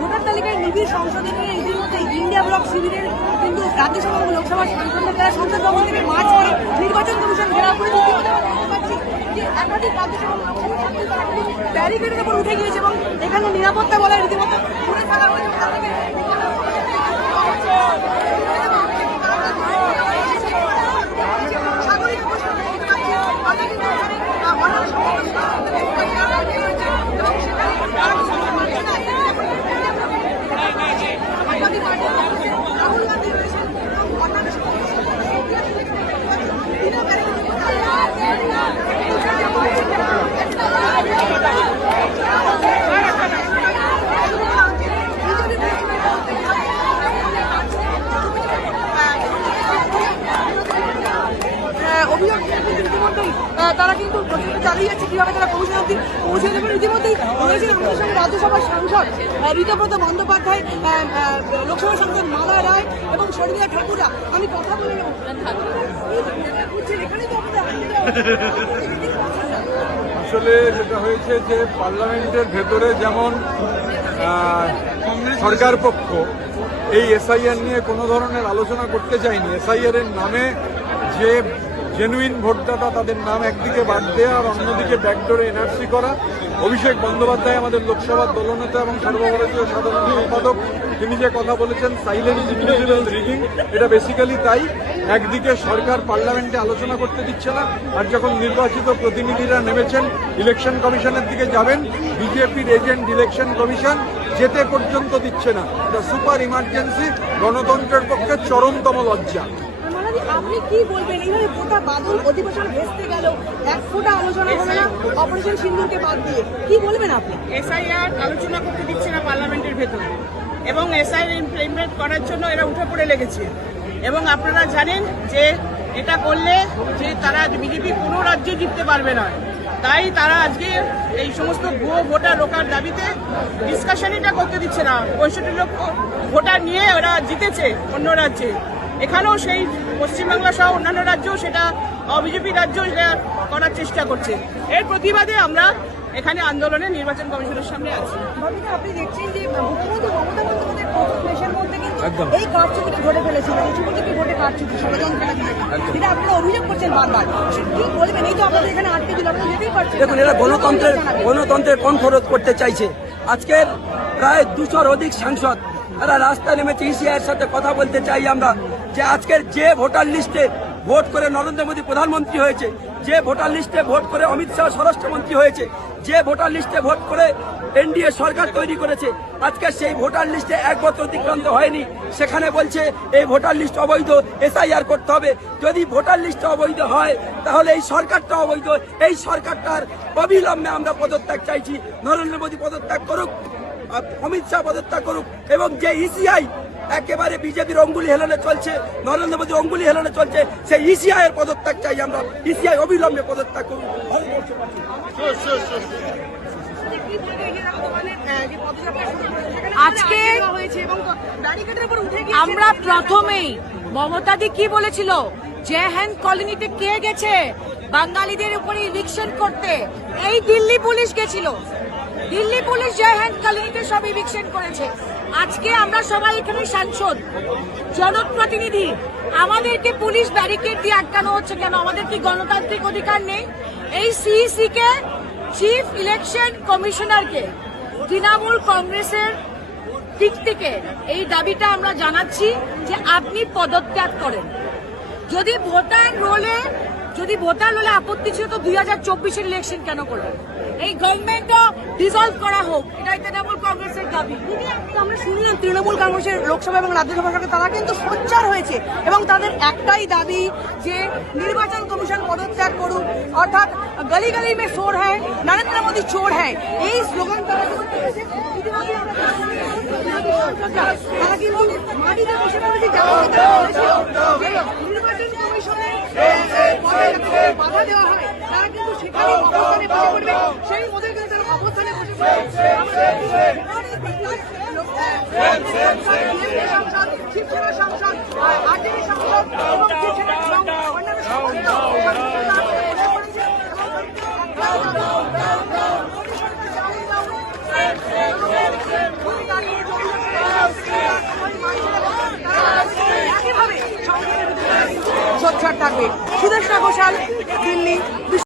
Voter তালিকায় নিবিড় সংশোধনের ইতিমধ্যে ইন্ডিয়া ব্লক শিবিরের কিন্তু রাজ্যসভা এবং লোকসভা সংসদ ভবন থেকে মার্চ করে নির্বাচন কমিশন ঘেরাও করে একাধিক রাজ্যসভা ব্যারিকেডের উপর উঠে গিয়েছে এবং এখানে নিরাপত্তা বলে রীতিমতো ঘুরে থাকা হয়েছে। তারা কিন্তু চালিয়ে যাচ্ছে কিভাবে তারা কমিশন অব্দি পৌঁছে দেবেন। ইতিমধ্যেই রয়েছেন আমাদের সঙ্গে রাজ্যসভার সাংসদ ঋতব্রত বন্দ্যোপাধ্যায়, লোকসভা সাংসদ মালা রায় এবং শর্মিলা ঠাকুরা। আমি কথা বলে নেব। আসলে যেটা হয়েছে যে পার্লামেন্টের ভেতরে যেমন সরকার পক্ষ এই এসআইআর নিয়ে কোনো ধরনের আলোচনা করতে চায়নি, এসআইআর এর নামে যে জেনুইন ভোটদাতা তাদের নাম একদিকে বাদ দেওয়া আর অন্যদিকে ব্যাকডোরে এনআরসি করা। অভিষেক বন্দ্যোপাধ্যায় আমাদের লোকসভার দলনেতা এবং সর্বভারতীয় সাধারণ সম্পাদক, তিনি যে কথা বলেছেন সাইলেন্ট ইনভিজিবল রিগিং, এটা বেসিক্যালি তাই। একদিকে সরকার পার্লামেন্টে আলোচনা করতে দিচ্ছে না, আর যখন নির্বাচিত প্রতিনিধিরা নেমেছেন ইলেকশন কমিশনের দিকে যাবেন, বিজেপির এজেন্ট ইলেকশন কমিশন যেতে পর্যন্ত দিচ্ছে না। এটা সুপার ইমার্জেন্সি, গণতন্ত্রের পক্ষে চরমতম লজ্জা। আপনি কি বলবেন, এইভাবে গোটা বাদল অধিবেশন ভেস্তে গেল, এক ফোঁটা আলোচনা হলো না অপারেশন সিন্দুরকে বাদ দিয়ে, কি বলবেন আপনি? এসআইআর আলোচনা করতে দিচ্ছে না পার্লামেন্টের ভেতরে এবং এসআইআর ইমপ্লিমেন্ট করার জন্য এরা উঠে পড়ে লেগেছে। এবং আপনারা জানেন যে এটা করলে যে তারা বিজেপি কোনো রাজ্যে জিততে পারবে না, তাই তারা আজকে এই সমস্ত ভুয়ো ভোটার রোকার দাবিতে ডিসকাশনটা করতে দিচ্ছে না। 65 লক্ষ ভোটার নিয়ে ওরা জিতেছে অন্য রাজ্যে, এখানেও সেই পশ্চিমবাংলা সহ অন্যান্য রাজ্যও সেটা বিজেপি রাজ্য এটা করার চেষ্টা করছে। এর প্রতিবাদে আমরা এখানে আন্দোলনে নির্বাচন কমিশনের সামনে আছি। আপনি দেখছেন যে মুখ্যমন্ত্রী মমতা বন্দ্যোপাধ্যায়ের প্রথম দেশের মধ্যে কিন্তু এই কারচুপিটা ধরে ফেলেছিল, উপযোগী ভোটে কারচুপি ষড়যন্ত্রটা দিয়ে, যেটা আপনারা অভিযোগ করছেন বারবার, কি বলবেন? এই তো আপনাদের এখানে আটকে দিল, আপনারা যেতেই পারছেন। দেখুন, এরা গণতন্ত্রের কণ্ঠরোধ করতে চাইছে। আজকের প্রায় 200-র অধিক সাংসদ এরা রাস্তায় নেমেছে। ইসিআইয়ের সাথে কথা বলতে চাই আমরা যে আজকের যে ভোটার লিস্টে ভোট করে নরেন্দ্র মোদী প্রধানমন্ত্রী হয়েছে, যে ভোটার লিস্টে ভোট করে অমিত শাহ স্বরাষ্ট্রমন্ত্রী হয়েছে, যে ভোটার লিস্টে ভোট করে এনডিএ সরকার তৈরি করেছে, আজকে সেই ভোটার লিস্টে এক বছর অতিক্রান্ত হয়নি, সেখানে বলছে এই ভোটার লিস্ট অবৈধ, এসআইআর করতে হবে। যদি ভোটার লিস্ট অবৈধ হয় তাহলে এই সরকারটা অবৈধ। এই সরকারটার অবিলম্বে আমরা পদত্যাগ চাইছি। নরেন্দ্র মোদী পদত্যাগ করুক, অমিত শাহ পদত্যাগ করুক, এবং যে ইসিআই একেবারে বিজেপির অঙ্গুলি হেলনে চলছে, নরেন্দ্র মোদী অঙ্গুলি হেলনে চলছে, সেই ইসিআই এর পদত্যাগ চাই আমরা। ইসিআই অবিলম্বে পদত্যাগ করুন। আজকে আমরা প্রথমেই মমতাদি কি বলেছিল, যে হ্যান কলোনিতে কে গেছে বাঙালিদের উপরে ইলেকশন করতে? এই দিল্লি পুলিশ গেছিল, দিল্লি পুলিশ জয় হ্যান্ড কলোনিতে সব ইভিকশন করেছে। আজকে আমরা সবাই এখানে সাংসদ, জনপ্রতিনিধি, আমাদেরকে পুলিশ ব্যারিকেড দিয়ে আটকানো হচ্ছে কেন? আমাদের কি গণতান্ত্রিক অধিকার নেই? এই সিইসি কে, চিফ ইলেকশন কমিশনারকে তৃণমূল কংগ্রেসের দিক থেকে এই দাবিটা আমরা জানাচ্ছি যে আপনি পদত্যাগ করেন। যদি ভোটার রোলে আপত্তি ছিল তো 2024-এর ইলেকশন কেন করবেন? এই গভর্নমেন্টও ডিসলভ করা হোক, এটাই তৃণমূল কংগ্রেসের দাবি। আমরা শুনলাম তৃণমূল কংগ্রেসের লোকসভা এবং রাজ্যসভা সরকার তারা কিন্তু সোচ্চার হয়েছে এবং তাদের একটাই দাবি যে নির্বাচন কমিশন পদত্যাগ করুক, অর্থাৎ গলি গলি মে চোর হ্যায়, নরেন্দ্র মোদী চোর হ্যায়, এই স্লোগান তারা কিন্তু মাটিতে বসে নির্বাচন কমিশনে বাধা দেওয়া হয়, তারা কিন্তু সেখানে অবস্থানে বসে পড়বে, সেই ওদের কিন্তু তারা অবস্থানে বসে পড়বে। থাকবে। সুদেষ্ণা ঘোষাল, দিল্লি।